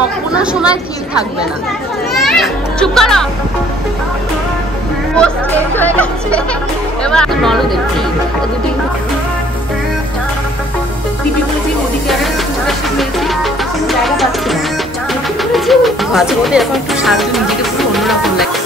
কখনো সময় ঠিক থাকবে না। চুপ করো। পোস্ট শেষ হয়ে গেছে, এবার বলো দেখি দুদিন টিভি বলেছি ওদিকে আর জায়গা পাচ্ছি না। মাঝে মধ্যে এখন একটু শান্তি, নিজেকে পুরো অন্যরকম লাগে।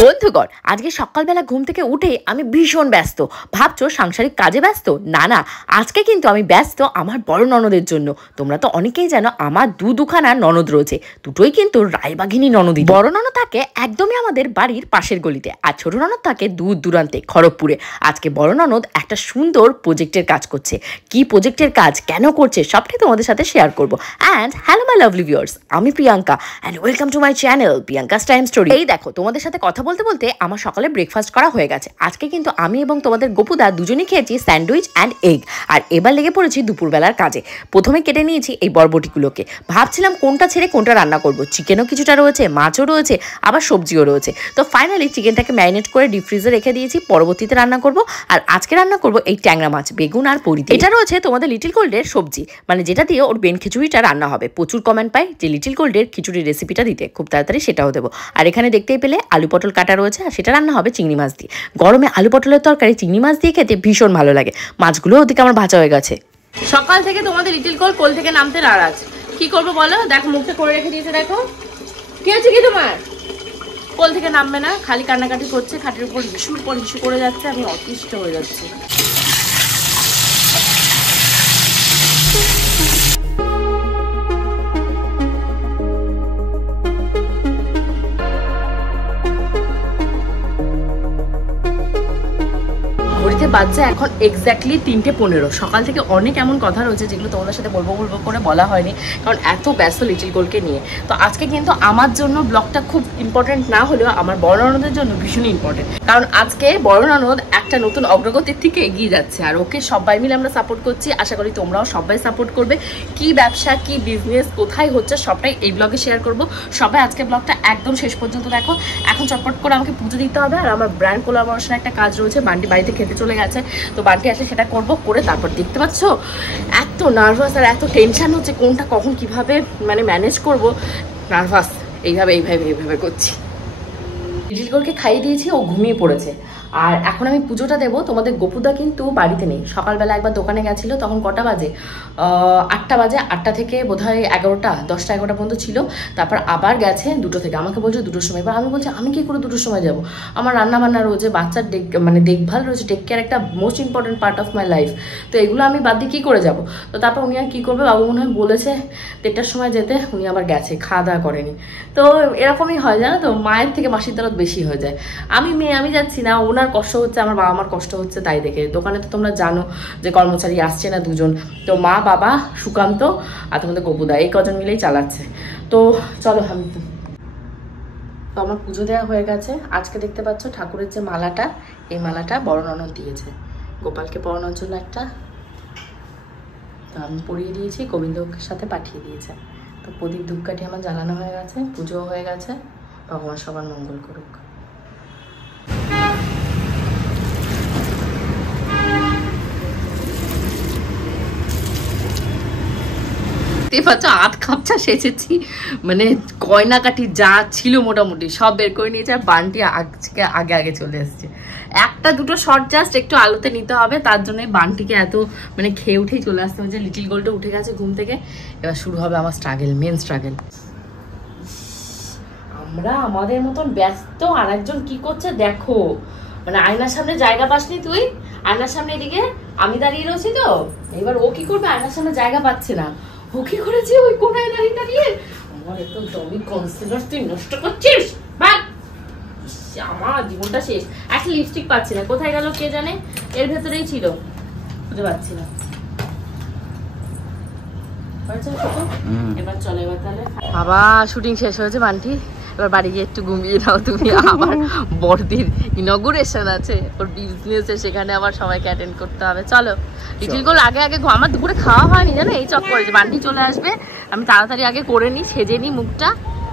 বন্ধুগণ, আজকে সকালবেলা ঘুম থেকে উঠে আমি ভীষণ ব্যস্ত। ভাবছো সাংসারিক কাজে ব্যস্ত? না না, আজকে কিন্তু আমি ব্যস্ত আমার বড় ননদের জন্য। তোমরা তো অনেকেই জানো আমার দুখানা ননদ রয়েছে, দুটোই কিন্তু রায়বাঘিনী ননদী। বড় ননদ থাকে একদমই আমাদের বাড়ির পাশের গলিতে, আর ছোট ননদ থাকে দূর দূরান্তে খড়গপুরে। আজকে বড় ননদ একটা সুন্দর প্রজেক্টের কাজ করছে। কি প্রজেক্টের কাজ, কেন করছে, সবটাই তোমাদের সাথে শেয়ার করবো। And hello my lovely viewers, আমি Priyanka and welcome to my channel Priyanka's time story. এই দেখো, তোমাদের সাথে কথা বলতে বলতে আমার সকালে ব্রেকফাস্ট করা হয়ে গেছে। আজকে কিন্তু আমি এবং তোমাদের গোপুদা দুজনেই খেয়েছি স্যান্ডউইচ অ্যান্ড এগ। আর এবার লেগে পড়েছি দুপুরবেলার কাজে। প্রথমে কেটে নিয়েছি এই বরবটিগুলোকে। ভাবছিলাম কোনটা ছেড়ে কোনটা রান্না করব। চিকেনও কিছুটা রয়েছে, মাছও রয়েছে, আবার সবজিও রয়েছে। তো ফাইনালি চিকেনটাকে ম্যারিনেট করে ডিপ ফ্রিজে রেখে দিয়েছি, পরবর্তীতে রান্না করব। আর আজকে রান্না করব এই ট্যাংরা মাছ, বেগুন আর বড়ি। এটা রয়েছে তোমাদের লিটিল গোল্ডের সবজি, মানে যেটা দিয়ে ওর বেন খিচুড়িটা রান্না হবে। প্রচুর কমেন্ট পাই যে লিটিল গোল্ডের খিচুড়ির রেসিপিটা দিতে, খুব তাড়াতাড়ি সেটাও দেবো। আর এখানে দেখতেই পেলে আলু পটল কাটা রয়েছে, আর সেটা রান্না হবে চিংড়ি মাছ দিয়ে। গরমে আলু পটলের তরকারি চিংড়ি মাছ দিয়ে খেতে ভীষণ ভালো লাগে। মাছগুলো ওদিকে আমার ভাজা হয়ে গেছে। সকাল থেকে তোমাদের লিটিল গোল্ড কোল থেকে নামতে নারাজ। কি করবো বলো? দেখো মুখটা করে রেখে দিয়েছে। দেখো কি হচ্ছে, কি তোমার কোল থেকে নামবে না, খালি কান্নাকাটি করছে, খাটের উপর হিসুর পর হিসু করে যাচ্ছে। আমি অতিষ্ঠ হয়ে যাচ্ছি। বাচ্চা এখন এক্স্যাক্টলি 3:15। সকাল থেকে অনেক এমন কথা রয়েছে যেগুলো তোমাদের সাথে বলবো করে বলা হয়নি, কারণ এত ব্যস্ত লিটিল গোলকে নিয়ে। তো আজকে কিন্তু আমার জন্য ব্লগটা খুব ইম্পর্টেন্ট না হলেও আমার বড় ননদের জন্য ভীষণই ইম্পর্টেন্ট, কারণ আজকে বড় ননদ একটা নতুন অগ্রগতির থেকে এগিয়ে যাচ্ছে। আর ওকে সবাই মিলে আমরা সাপোর্ট করছি, আশা করি তোমরাও সবাই সাপোর্ট করবে। কি ব্যবসা, কি বিজনেস, কোথায় হচ্ছে সবটাই এই ব্লগে শেয়ার করবো। সবাই আজকে ব্লগটা একদম শেষ পর্যন্ত দেখো। এখন চটপট করে আমাকে পুজো দিতে হবে, আর আমার ব্র্যান্ড কোলাবোরেশনের একটা কাজ রয়েছে। বান্টি বাড়িতে খেতে চলে গেছে, তো বান্টি আসলে সেটা করবো। করে তারপর দেখতে পাচ্ছ এত নার্ভাস আর এত টেনশন হচ্ছে, কোনটা কখন কিভাবে মানে ম্যানেজ করব। নার্ভাস, এইভাবে করছি। লিটিল গোলকে খাইয়ে দিয়েছি, ও ঘুমিয়ে পড়েছে। আর এখন আমি পুজোটা দেবো। তোমাদের গোপুদা কিন্তু বাড়িতে নেই। সকালবেলা একবার দোকানে গেছিলো, তখন কটা বাজে, 8টা বাজে। 8টা থেকে বোধহয় 11টা, 10টা 11টা পর্যন্ত ছিল। তারপর আবার গেছে 2টো থেকে, আমাকে বলছে 2টোর সময়। এবার আমি বলছি আমি কি করে 2টোর সময় যাবো, আমার রান্না বান্না রয়েছে, বাচ্চার মানে দেখভাল রয়েছে, টেক কেয়ার একটা most important part of my life. তো এগুলো আমি বাদ দিয়ে কী করে যাবো। তো তারপর উনি আর কী করবে, বাবু মনে হয় বলেছে 1টার সময় যেতে, উনি আবার গেছে, খাওয়া দাওয়া করেনি। তো এরকমই হয়, জানো তো, মায়ের থেকে মাসির দরদ বেশি হয়ে যায়। আমি মেয়ে, আমি যাচ্ছি না, ওনার কষ্ট হচ্ছে, আমার বাবা মার কষ্ট হচ্ছে, তাই দেখে। দোকানে তো তোমরা জানো যে কর্মচারী আসছে না, 2জন। তো মা, বাবা, সুকান্ত আর তোমাদের গোপুদা, এই কজন মিলেই চালাচ্ছে। তো চলো, আমি তো আমার পুজো দেওয়া হয়ে গেছে। আজকে দেখতে পাচ্ছ ঠাকুরের যে মালাটা, এই মালাটা বড় ননদ দিয়েছে গোপালকে পরানোর জন্য একটা। তো আমি পরিয়ে দিয়েছি, গোবিন্দর সাথে পাঠিয়ে দিয়েছে। তো প্রদীপ ধূপকাঠি আমার জ্বালানো হয়ে গেছে, পুজো হয়ে গেছে। ভগবান সবার মঙ্গল করুক। আধ খাপচা সেচেছি, মানে গয়নাকাটি যা ছিল মোটামুটি সব বের করে নিয়েছে। আর বান্টি আগে চলে এসছে। 1টা 2টো শর্ট জাস্ট একটু আলোতে নিতে হবে, তার জন্য বান্টিকে এত মানে খেয়ে উঠেই চলে আসতে হয়েছে। লিটিল গোল্ডে উঠে গেছে ঘুম থেকে, এবার শুরু হবে আমার স্ট্রাগল, মেন স্ট্রাগল। আমরা আমাদের মতন ব্যস্ত, আর একজন কি করছে দেখো, মানে আয়নার সামনে জায়গা পাসনি তুই, আয়নার সামনে এদিকে আমি দাঁড়িয়ে রয়েছি। তো এবার ও কি করবে, আয়নার সামনে জায়গা পাচ্ছে না, ও কি করেছে ওই কোনায় দাঁড়িয়ে। আমার একটু জমি কনসিলার তুই নষ্ট করছিস, ভাগ, আমার জীবনটা শেষ। একটা লিপস্টিক পাচ্ছি না, কোথায় গেল কে জানে, এর ভেতরেই ছিল, খুঁজে পাচ্ছি না। এবার চলো, এবার তাহলে আবার শুটিং শেষ হয়েছে বান্টি। এবার বাড়ি গিয়ে একটু ঘুমিয়ে নাও তুমি। আবার বড়দির ইনগুরেশন আছে ওর বিজনেসে, সেখানে আবার সবাইকে অ্যাটেন্ড করতে হবে। চলো লিটিল গোল আগে আমার দুপুরে খাওয়া হয়নি জানো, এই চক করেছে। বান্টি চলে আসবে, আমি তাড়াতাড়ি আগে করে নিই, সেজে নিই মুখটা,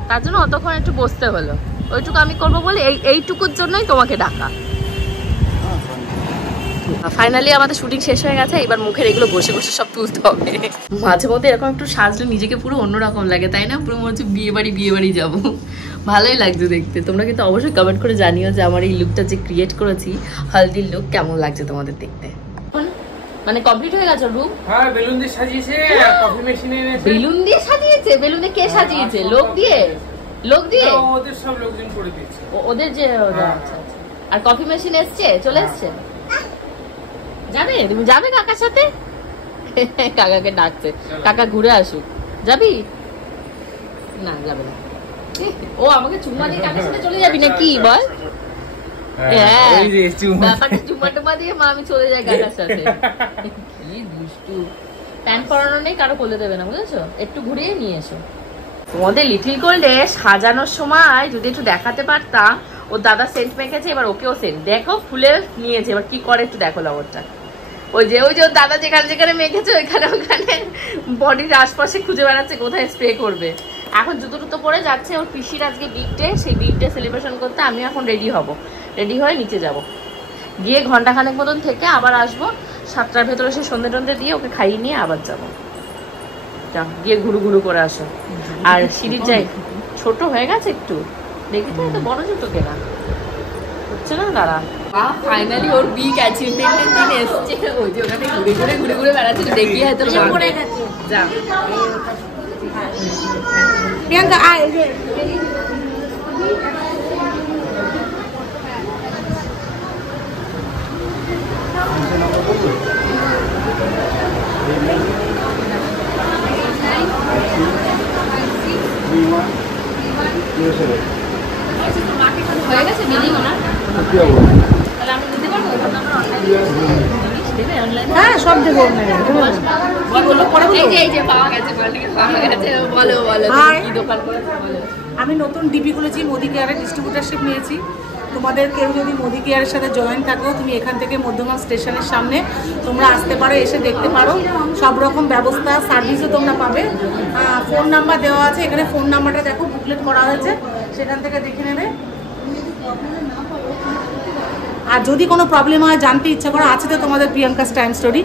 তার জন্য অতক্ষণ একটু বসতে হলো। ওইটুকু আমি করবো বলে এইটুকুর জন্যই তোমাকে ডাকা। ফাইনালি আমাদের শুটিং শেষ হয়ে গেছে, এবার মুখের এগুলো বসে বসে সব তুলতে হবে। মাঝে মধ্যে এরকম একটু সাজলে নিজেকে পুরো অন্যরকম লাগে, তাই না? পুরো মনে হচ্ছে বিয়ে বাড়ি যাবো। ভালোই লাগছে দেখতে। তোমরা কিন্তু অবশ্যই কমেন্ট করে জানিও যে আমার এই লুকটা যে ক্রিয়েট করেছি হলদির লুক কেমন লাগছে তোমাদের দেখতে। মানে কমপ্লিট হয়ে গেছে রুম? হ্যাঁ, বেলুন দিয়ে সাজিয়েছে, কফি মেশিন এনেছে। বেলুন দিয়ে সাজিয়েছে? বেলুন দিয়ে কে সাজিয়েছে? লোক দিয়ে? লোক দিয়ে? ওদের সব লোকজন করে দিয়েছে। ওদের যে আচ্ছা আচ্ছা। আর কফি মেশিন এসছে? চলে এসছে? যাবে? তুমি যাবে কাকার সাথে? কাকাকে ডাকছে, কাকা ঘুরে আসুক। যাবি? না যাবে না। ও আমাকে চুম্মা দিয়ে কাকার সাথে চলে যাবি না কি বল? হ্যাঁ, ব্যাপারটা চুম্মা টুম্মা দিয়ে মা আমি চলে যাই কাকার সাথে। কি দুষ্টু। প্যান্ট পরানো নেই, কারো কোলে দেবে না, বুঝেছো? একটু ঘুরিয়ে নিয়ে এসো। তোমাদের লিটল গোল্ডে সাজানোর সময় যদি একটু দেখাতে পারতাম, ও দাদা সেন্ট মেখেছে, এবার ওকেও সেন্ট দেখো ফুলে নিয়েছে, এবার কি করে একটু দেখো লগরটা। ওই যে ওর দাদা যেখানে যেখানে মেখেছে ওইখানে ওখানে বডির আশপাশে খুঁজে বেড়াচ্ছে কোথায় স্প্রে করবে। এখন জুতো টুতো পরে যাচ্ছে, ওর পিসির আজকে বিগ ডে, সেই বিগ ডে সেলিব্রেশন করতে আমিও এখন রেডি হব। রেডি হয়ে নিচে যাব, গিয়ে ঘন্টাখানেক মতন থেকে আবার আসবো। 7টার ভেতরে সে সন্ধ্যে টন্ধে দিয়ে ওকে খাইয়ে নিয়ে আবার যাবো। গিয়ে ঘুরু ঘুরু করে আসো। আর সিঁড়ির যাই ছোট হয়ে গেছে একটু, দেখি তো এত বড় জুতো কেনা হচ্ছে না। দাঁড়া, ফাইনালি ওর বিগ অ্যাচিভমেন্টের দিন এসছে। ওই যে ওখানে ঘুরে ঘুরে বেড়াচ্ছে, দেখি হয়তো যা প্রিয়াঙ্কা আয়। হয়ে গেছে বিলিং ওনার? তাহলে আমি দিতে পারবো? হ্যাঁ সব দেবো। আমি নতুন ডিপি খুলেছি, মোদি কেয়ারের ডিস্ট্রিবিউটারশিপ নিয়েছি। তোমাদের কেউ যদি মোদি কেয়ারের সাথে জয়েন থাকো, তুমি এখান থেকে মধ্যমা স্টেশনের সামনে তোমরা আসতে পারো, এসে দেখতে পারো। সব রকম ব্যবস্থা সার্ভিসও তোমরা পাবে। ফোন নাম্বার দেওয়া আছে এখানে, ফোন নাম্বারটা দেখো বুকলেট করা হয়েছে, সেখান থেকে দেখে নেবে। আর যদি কোনো প্রবলেম হয়, জানতে ইচ্ছা করো, আছে তো তোমাদের প্রিয়াঙ্কা টাইম স্টোরি,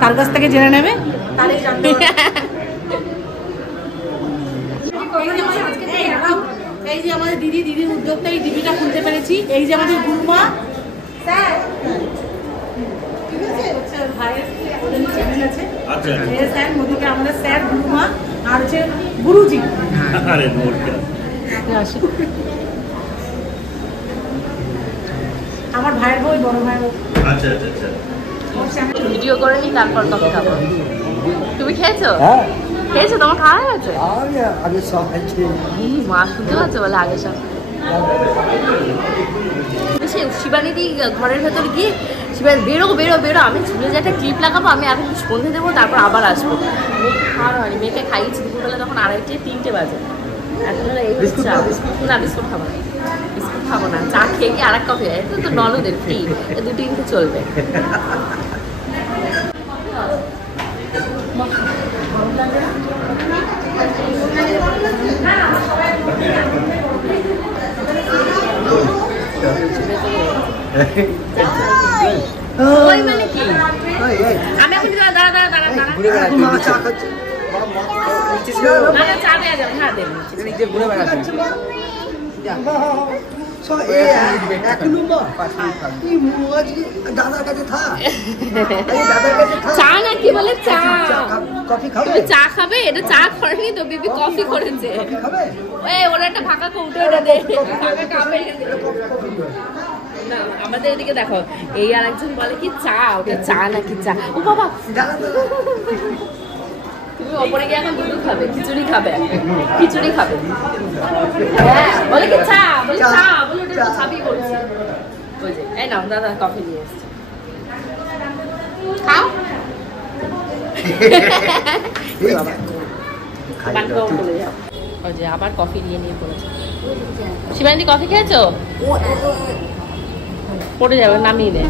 তার কাছ থেকে জেনে নেবে, তাহলেই জানতে পারবে। এই যে আমাদের দিদির উদ্যোগটা, এই ডিবিটা খুলতে পেরেছি। এই যে আমাদের গুরুমা স্যার, ভাইয়ের চ্যানেল আছে, স্যার মোদিকে আমাদের স্যার গুরুমা, আর হচ্ছে গুরুজি। আমার ভাইয়ের বই, বড় ভাইয়ের বই। আচ্ছা আচ্ছা আচ্ছা, ভিডিও করে নি, তারপর কফি খাবো। তুমি খেয়েছো? হ্যাঁ খেয়েছো, তোমার খাওয়া গেছে? আগে সব মা শুনতে পাচ্ছ বলে আগে সব। শিবানীদি ঘরের ভেতর গিয়ে শিবানী বেরো বেরো বেরো, আমি চুলে যে একটা ক্লিপ লাগাবো, আমি এখন সন্ধে দেবো, তারপর আবার আসবো। মেয়েকে খাওয়ানো হয়নি, মেয়েকে খাইয়েছি দুপুরবেলা তখন 2:30-3টে বাজে। এখন এই চা, না বিস্কুট খাবো না, বিস্কুট খাবো না, চা খেয়ে গিয়ে আর এক কফি। এটা তো নলদের ফ্রি, দুটো কিন্তু চলবে। ওই মানে কি, আমি এখন দাঁড়া দাঁড়া দাঁড়া দাঁড়া চা দেওয়া যাবে। হ্যাঁ দেবেন, চা না কি বলে, চা তুমি চা খাবে? এটা চা করেনি তো, বিবি কফি করেছে। ওরা একটা ফাঁকা কৌটো ওটা দে, না আমাদের এদিকে দেখো, এই আর একজন বলে কি চা, ওটা চা নাকি চা। ও বাবা, তুমি ওপরে গিয়ে এখন দুধ খাবে, খিচুড়ি খাবে, খিচুড়ি খাবে। হ্যাঁ বলে কি চা, বলে চা, বলে ওটা চাবি বলছে। বুঝে এই নাও দাদা কফি নিয়ে এসছে, খাও। ওই যে আবার কফি নিয়ে পড়েছে। শিবানী কফি খেয়েছো? পড়ে যাবে, নামিয়ে দে।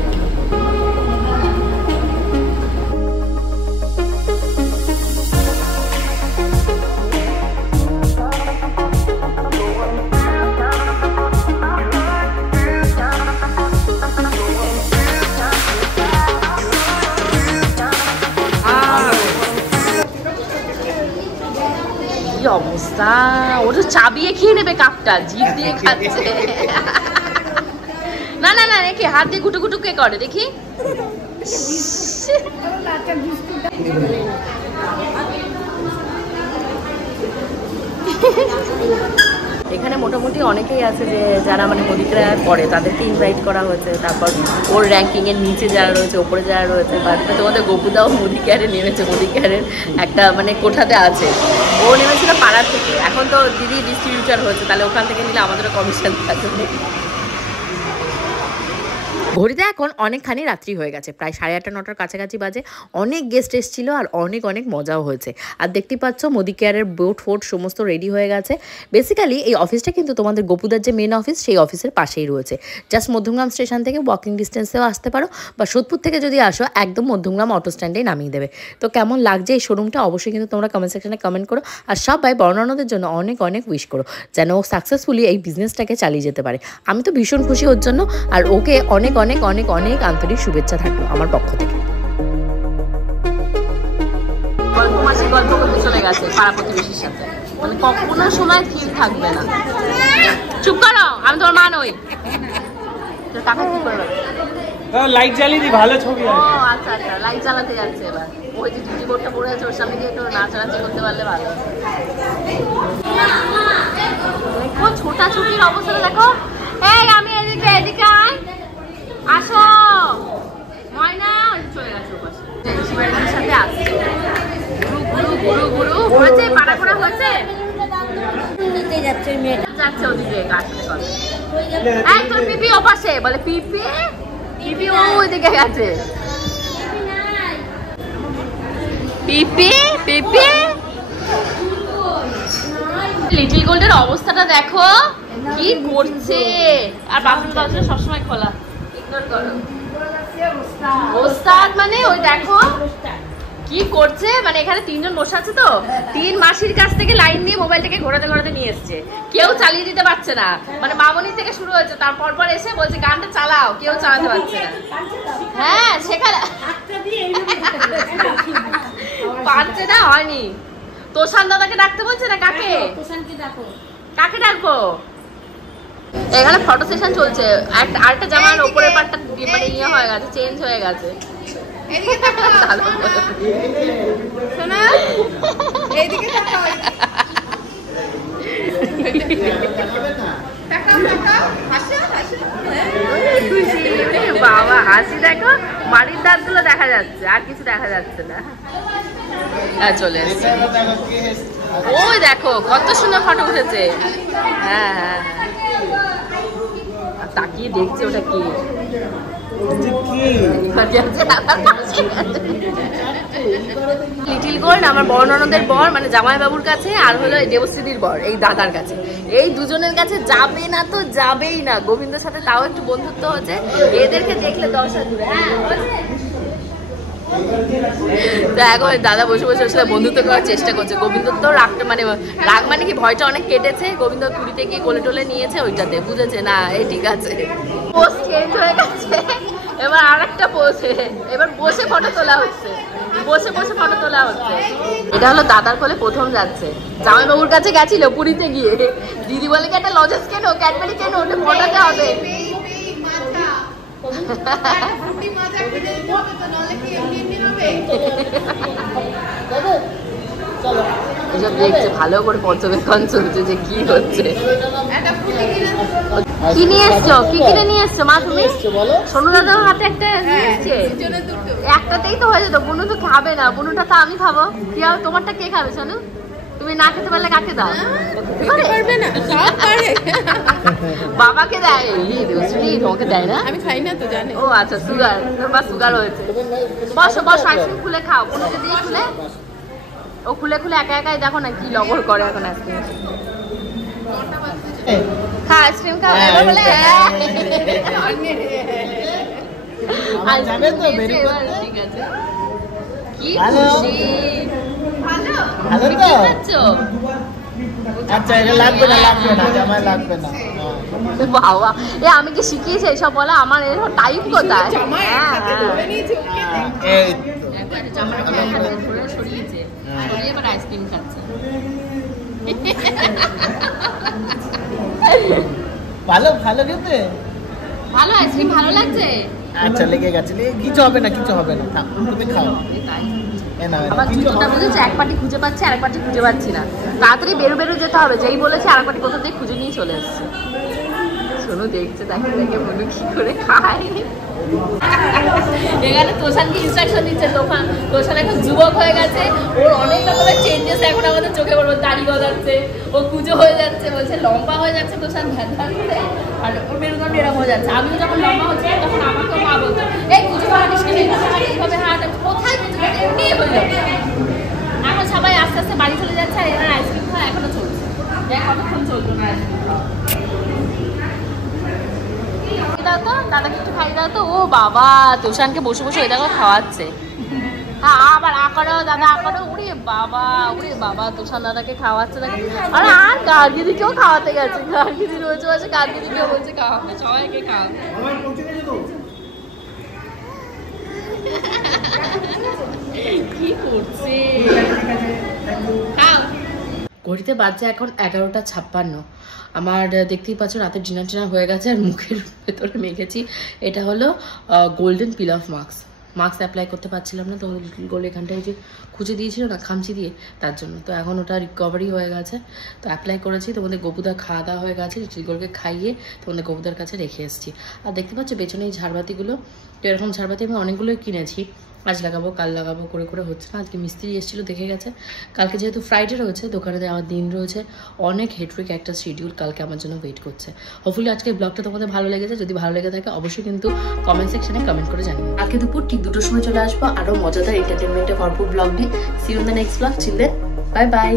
অবস্থা, ও তো চাবিয়ে খেয়ে নেবে কাপটা, জিভ দিয়ে খাচ্ছে। না না না, দেখি হাত দিয়ে গুটু গুটু কে করে দেখি। এখানে মোটামুটি অনেকেই আছে যে যারা মানে মুদি কেয়ার করে, তাদেরকে ইনভাইট করা হয়েছে। তারপর ওর র্যাঙ্কিংয়ের নিচে যারা রয়েছে, ওপরে যারা রয়েছে, বাট তোমাদের গোপুদাও মুদি কেয়ারে নেমেছে, মুদি কেয়ারের একটা মানে কোঠাতে আছে। ও নেমেছিল পাড়ার থেকে, এখন তো দিদি ডিস্ট্রিবিউটার হয়েছে, তাহলে ওখান থেকে নিলে আমাদেরও কমিশন থাকবে। ঘড়িতে এখন অনেকখানি রাত্রি হয়ে গেছে, প্রায় 8:30 9টার কাছাকাছি বাজে। অনেক গেস্ট এসেছিলো আর অনেক অনেক মজাও হয়েছে। আর দেখতে পাচ্ছ মুদি কেয়ারের বোট ফোট সমস্ত রেডি হয়ে গেছে। বেসিক্যালি এই অফিসটা কিন্তু তোমাদের গোপুদার যে মেন অফিস, সেই অফিসের পাশেই রয়েছে। জাস্ট মধ্যমগ্রাম স্টেশন থেকে ওয়াকিং ডিস্টেন্সেও আসতে পারো, বা সোদপুর থেকে যদি আসো একদম মধ্যমগ্রাম অটো স্ট্যান্ডেই নামিয়ে দেবে। তো কেমন লাগছে এই শোরুমটা অবশ্যই কিন্তু তোমরা কমেন্ট সেকশনে কমেন্ট করো। আর সবাই বর্ণনাদের জন্য অনেক অনেক উইশ করো, যেন ও সাকসেসফুলি এই বিজনেসটাকে চালিয়ে যেতে পারে। আমি তো ভীষণ খুশি ওর জন্য, আর ওকে অনেক অনেক অনেক অনেক আন্তরিক শুভেচ্ছা থাকলো আমার পক্ষ থেকে। গল্প মাসে গল্প করতে চলে গেছে পাড়া প্রতিবেশীর সাথে, মানে কখনো সময় ঠিক থাকবে না। চুপ করো, আমি তোমার মা নই। টাকা কি করবে? লাইট জ্বালিয়ে দি, ভালো ছবি ও আচ্ছা আচ্ছা, লাইট জ্বালাতে যাচ্ছে এবার। ওই যে ডিউটি বোর্ডটা পড়ে আছে, ওর সামনে গিয়ে একটু নাচানাচি করতে পারলে ভালো। দেখো ছোটাছুটির অবস্থাটা দেখো। এই আমি এদিকে, এদিকে আয়, আসো ময়না। চলে গেছে ওপাশে, শিবানীর সাথে আসছে। গুরু গুরু গুরু গুরু হয়েছে, পাড়া করা হয়েছে, যাচ্ছে ওদিকে কার সাথে কথা। এই তোর পিপি ওপাশে, বলে পিপি পিপি ও ওইদিকে গেছে। পিপি পিপি, লিটল গোল্ডের অবস্থাটা দেখো কি করছে। আর বাথরুম সবসময় খোলা, ইগনোর করো। ওস্তাদ মানে ওই দেখো কি করছে, মানে এখানে 3 জন বসে আছে তো, 3 মাসির কাছ থেকে লাইন দিয়ে মোবাইলটাকে ঘোরাতে ঘোরাতে নিয়ে এসছে। কেউ চালিয়ে দিতে পারছে না, মানে মামনি থেকে শুরু হয়েছে, তারপর পর এসে বলছে গানটা চালাও, কেউ চালাতে পারছে না। হ্যাঁ সেখানে পারছে না, হয়নি। তোষান দাদাকে ডাকতে বলছে না, কাকে কাকে ডাকবো? এখানে ফটো সেশন চলছে। আরেকটা জামার উপরের পাটটা মানে ইয়ে হয়ে গেছে, চেঞ্জ হয়ে গেছে। বাবা হাসি দেখো, বাড়ির দাঁতগুলো দেখা যাচ্ছে, আর কিছু দেখা যাচ্ছে না। চলে এসছে, ওই দেখো কত সুন্দর ফটো উঠেছে। হ্যাঁ হ্যাঁ, তাকিয়ে দেখছে ওটা কি। লিটল গোল্ড আমার বড় ননদের বর, মানে জামাই বাবুর কাছে, আর হলো দেবশ্রীদির বর এই দাদার কাছে। এই দুজনের কাছে যাবে না তো যাবেই না। গোবিন্দর সাথে তাও একটু বন্ধুত্ব হচ্ছে, এদেরকে দেখলে 10 হাত দূরে। হ্যাঁ তো এখন দাদা বসে বসে ওর সাথে বন্ধুত্ব করার চেষ্টা করছে। গোবিন্দ তো রাগটা মানে রাগ মানে কি ভয়টা অনেক কেটেছে। গোবিন্দ পুরীতে গিয়ে কোলে টোলে নিয়েছে, ওইটাতে বুঝেছে না এই ঠিক আছে। পোস্ট চেঞ্জ হয়ে গেছে, এবার আরেকটা পোজে, এবার বসে ফটো তোলা হচ্ছে, বসে বসে ফটো তোলা হচ্ছে। এটা হলো দাদার কোলে প্রথম যাচ্ছে। জামাইবাবুর কাছে গেছিল পুরীতে গিয়ে, দিদি বলে কি একটা লজেন্স কেন, ক্যাডবেরি কেন, ওটা ফটোতে হবে। এসব দেখছে, ভালো করে পর্যবেক্ষণ চলছে যে কি হচ্ছে। কি নিয়ে এসছো, কি কিনে নিয়ে এসছো মা তুমি? সোনু দাদার হাতে একটা নিয়ে এসছে, একটাতেই তো হয়ে যেত। বুনু তো খাবে না, বুনুটা তো আমি খাবো। কি হবে তোমারটা কে খাবে সোনু? তুমি না খেতে পারলে কাকে দাও? বাবাকে দেয়, তোমাকে দেয় না? আমি খাই না তো জানি। ও আচ্ছা, সুগার, তোমার সুগার হয়েছে। বসো বসো, আইসক্রিম খুলে খাও, বুনুকে দিয়ে খুলে। ও খুলে খুলে একা একাই দেখো না কি লগর করে এখন আইসক্রিম। খা আইসক্রিম খাও, বলে ঠিক আছে। কি খুশি, ভালো তো খাচ্ছো? আচ্ছা এটা লাগবে না, লাগবে না, জামাই লাগবে না। বাবা এ আমি কি শিখিয়েছি এইসব বলা? আমার এর টাইম কোথায়? এই তো। সরিয়েছে, সরিয়ে এবার আইসক্রিম খাচ্ছে। কি খুশি, ভালো ভালো। এ আমি কি শিখিয়েছি এইসব বলা? আমার এর টাইম কোথায়? এই তো। সরিয়ে এবার আইসক্রিম খাচ্ছে। কি খুশি, ভালো ভালো। এ আমি কি শিখিয়েছি এইসব বলা? আমার এর টাইম কোথায়? এই তো। সরিয়েছে, সরিয়েছে, সরিয়ে এবার আইসক্রিম খাচ্ছে। ভালো ভালো খেতে ভালো আইসক্রিম ভালো লাগছে। আচ্ছা লেগে গেছে কিছু হবে না থাক, তুমি খাও। এ না আমার জুতোটা বুঝেছে, এক পাটি খুঁজে পাচ্ছি আর এক পাটি খুঁজে পাচ্ছি না। তাড়াতাড়ি বেরো যেতে হবে, যেই বলেছে আর এক পাটি কোথা থেকে খুঁজে নিয়ে চলে এসছে। শোনো দেখছে, দেখে মনু কি করে খায়। এখানে তোষানকে ইনস্ট্রাকশন দিচ্ছে, তোষান এখন যুবক হয়ে গেছে, ওর অনেক রকমের চেঞ্জেস এখন আমাদের চোখে পড়বে। দাড়ি গজাচ্ছে, ও কুজো হয়ে যাচ্ছে, বলছে লম্বা হয়ে যাচ্ছে তোষান ধ্যান ধ্যান করে, আর ওর মেরুদণ্ড এরকম হয়ে যাচ্ছে। আমিও যখন লম্বা হচ্ছে তখন আমাকেও মা বলতো এই কুজো হাঁটিস কিনে এইভাবে হাঁট, কোথায় কুজো এমনি হয়ে যাবে। এখন সবাই আস্তে আস্তে বাড়ি চলে যাচ্ছে, আর এনার আইসক্রিম খাওয়া এখনো চলছে। দেখ কতক্ষণ চলতো না আইসক্রিম খাওয়া। দাদাকে একটু খাইয়ে দাও তো। ও বাবা, তোষানকে বসে বসে ওই দেখো খাওয়াচ্ছে। হ্যাঁ আবার আকারও দাদা আকারও, ওরে বাবা তোষান দাদাকে খাওয়াচ্ছে দেখো। আরে আর গার্গিদিকেও খাওয়াতে গেছে, গার্গিদি রয়েছে বসে, গার্গিদিকেও বলছে খাওয়াবে, সবাইকে খাওয়াবে। কি করছে ঘড়িতে বাজছে এখন 11:56। আমার দেখতেই পাচ্ছ রাতের ডিনার হয়ে গেছে, আর মুখের ভেতরে মেখেছি এটা হলো golden pin of mask apply করতে পারছিলাম না, তো গোল্ড এখানটায় যে খুঁজে দিয়েছিল না খামচি দিয়ে, তার জন্য তো এখন ওটা রিকভারি হয়ে গেছে, তো অ্যাপ্লাই করেছি। তোমাদের গপুদা খাওয়া দাওয়া হয়ে গেছে, লিটলকে খাইয়ে তোমাদের গপুদার কাছে রেখে এসেছি। আর দেখতে পাচ্ছ পেছনে এই ঝাড়বাতিগুলো, তো এরকম ঝাড়বাতি আমি অনেকগুলোই কিনেছি, আজ লাগাবো কাল লাগাবো করে হচ্ছে না। আজকে মিস্ত্রি এসেছিলো, দেখে গেছে। কালকে যেহেতু ফ্রাইডে রয়েছে, দোকানে যাওয়ার দিন রয়েছে, অনেক হেট্রিক একটা শিডিউল কালকে আমার জন্য ওয়েট করছে। হোপফুলি আজকে ব্লগটা তোমাদের ভালো লেগেছে, যদি ভালো লেগে থাকে অবশ্যই কিন্তু কমেন্ট সেকশনে কমেন্ট করে জানিও। আজকে দুপুর ঠিক 2টোর সময় চলে আসবো আরও মজাদার এন্টারটেনমেন্টে ভরপুর ব্লগ নিয়ে। See you in the next blog. Chill then, bye by.